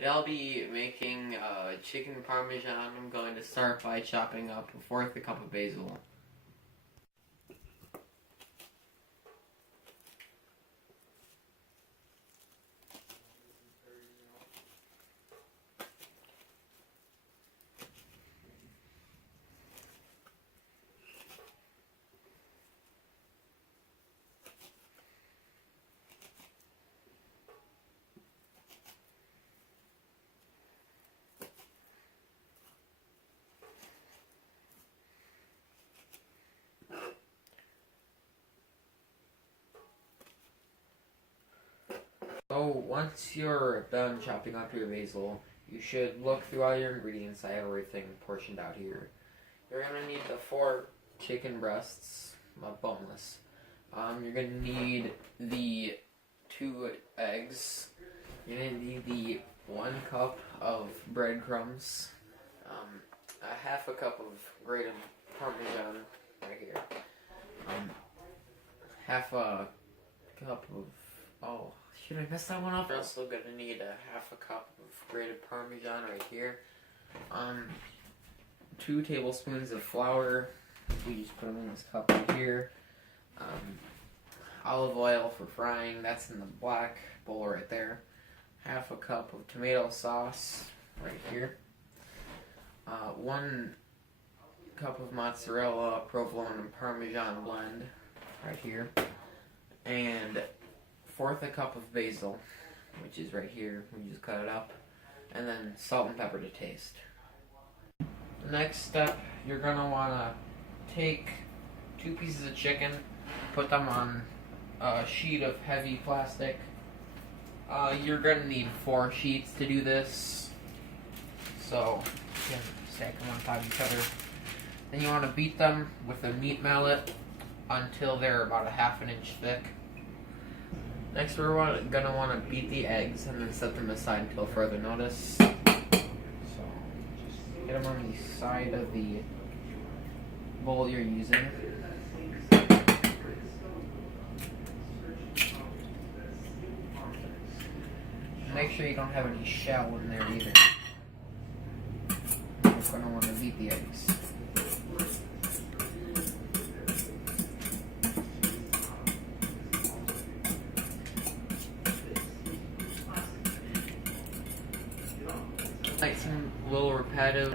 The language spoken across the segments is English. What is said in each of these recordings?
Today I'll be making chicken parmesan. I'm going to start by chopping up a fourth a cup of basil. So once you're done chopping up your basil, you should look through all your ingredients. I have everything portioned out here. You're going to need the 4 chicken breasts, boneless. You're going to need the 2 eggs. You're going to need the 1 cup of breadcrumbs, a half a cup of grated parmesan right here, half a cup of, oh, should I mess that one up? We're also going to need a half a cup of grated parmesan right here. 2 tablespoons of flour. We just put them in this cup right here. Olive oil for frying. That's in the black bowl right there. Half a cup of tomato sauce right here. 1 cup of mozzarella, provolone, and parmesan blend right here. And 1/4 a cup of basil, which is right here. We just cut it up. And then salt and pepper to taste. The next step, you're going to want to take 2 pieces of chicken, put them on a sheet of heavy plastic. You're going to need 4 sheets to do this, so you can stack them on top of each other. Then you want to beat them with a meat mallet until they're about a ½ inch thick. Next, we're going to want to beat the eggs and then set them aside until further notice. So, just get them on the side of the bowl you're using. Make sure you don't have any shell in there either. You're going to want to beat the eggs. Might seem a little repetitive.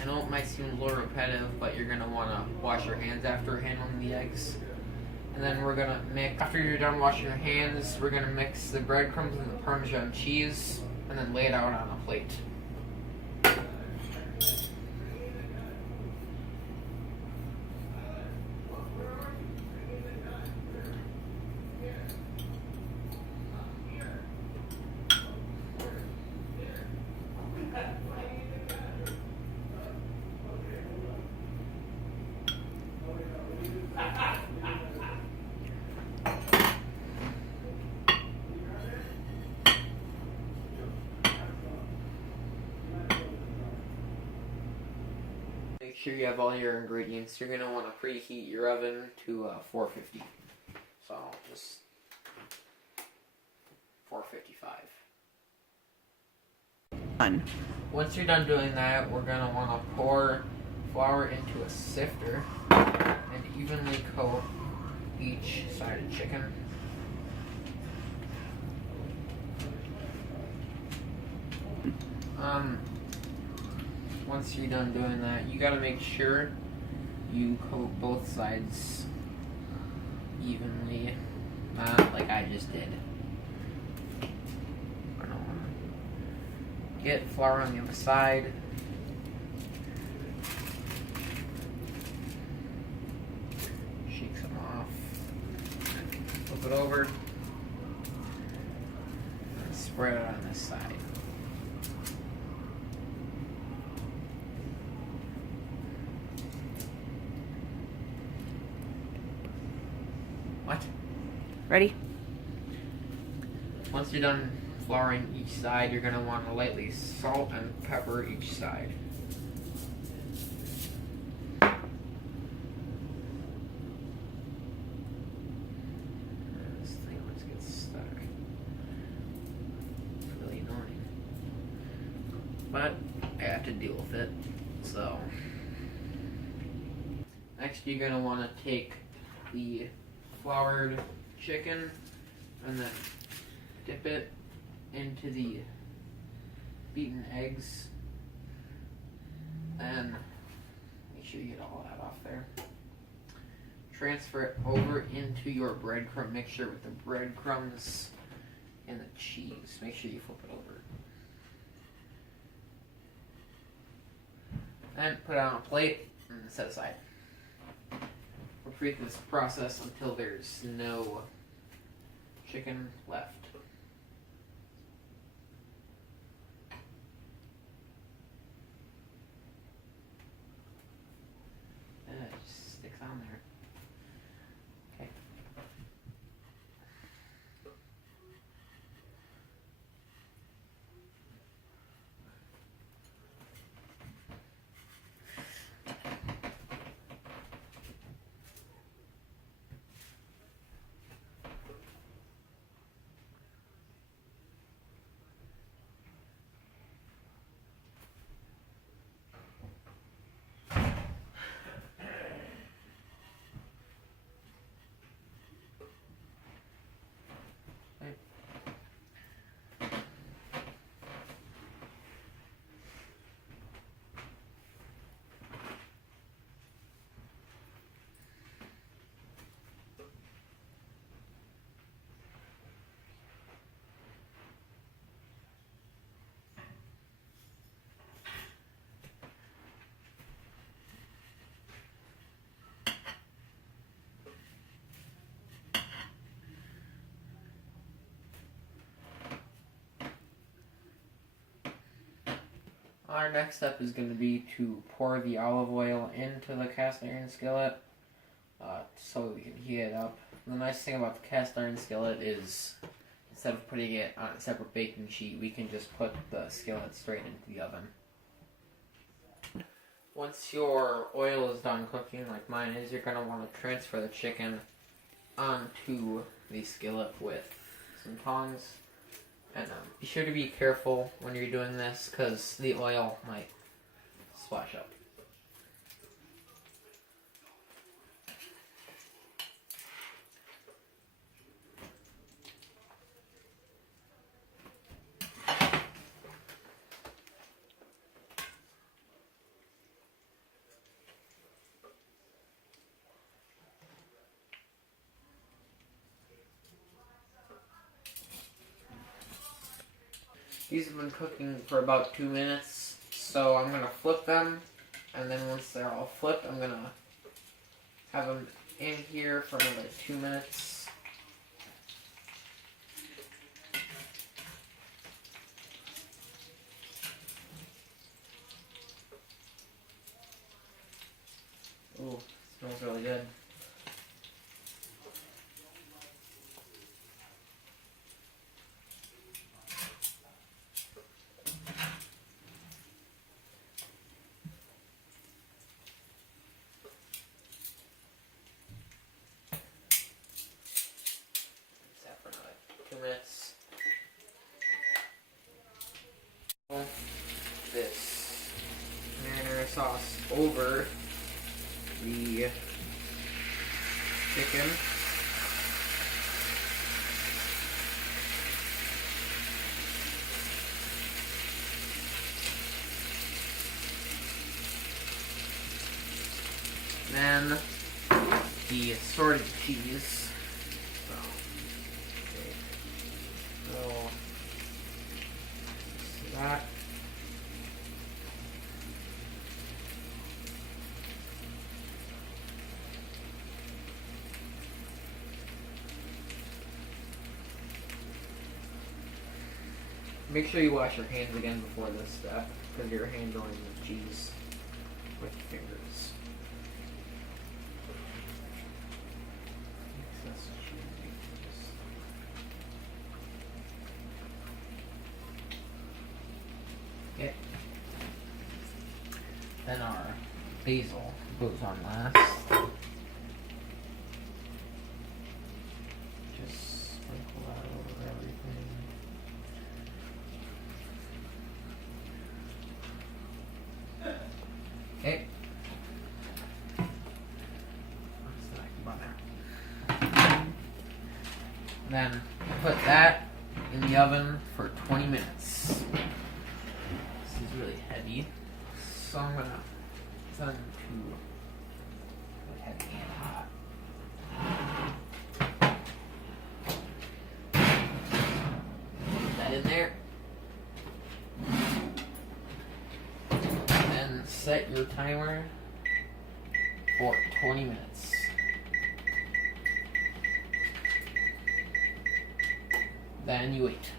I know it might seem a little repetitive, but you're going to want to wash your hands after handling the eggs. And then we're going to mix, after you're done washing your hands, we're going to mix the breadcrumbs and the Parmesan cheese, and then lay it out on a plate. Make sure you have all your ingredients. You're going to want to preheat your oven to 450. So just 455. Done. Once you're done doing that, we're going to want to pour flour into a sifter and evenly coat each side of chicken. Once you're done doing that, you gotta make sure you coat both sides evenly, not like I just did. Get flour on the other side. Shake some off. Flip it over. And spread it on this side. What? Ready? Once you're done flouring each side, you're going to want to lightly salt and pepper each side. This thing always gets stuck. It's really annoying. but I have to deal with it. So next you're going to want to take the floured chicken and then dip it into the beaten eggs and make sure you get all that off there. Transfer it over into your breadcrumb mixture with the breadcrumbs and the cheese. Make sure you flip it over. And put it on a plate and set aside. Repeat this process until there's no chicken left. It just sticks on there. Okay. Our next step is going to be to pour the olive oil into the cast iron skillet so we can heat it up. The nice thing about the cast iron skillet is instead of putting it on a separate baking sheet, we can just put the skillet straight into the oven. Once your oil is done cooking, like mine is, you're going to want to transfer the chicken onto the skillet with some tongs. And be sure to be careful when you're doing this because the oil might splash up. These have been cooking for about 2 minutes, so I'm going to flip them, and then once they're all flipped, I'm going to have them in here for another 2 minutes. Ooh, smells really good. Set for another 2 minutes. This marinara sauce over the chicken. Then the assorted cheese. So, okay. So that. Make sure you wash your hands again before this step, because you're handling the cheese with your fingers. Okay. Then our basil goes on last. Just sprinkle that over everything. Then put that in the oven for 20 minutes. This is really heavy, so I'm gonna turn to heavy and hot. Put that in there. Then set your timer for 20 minutes. Then you wait.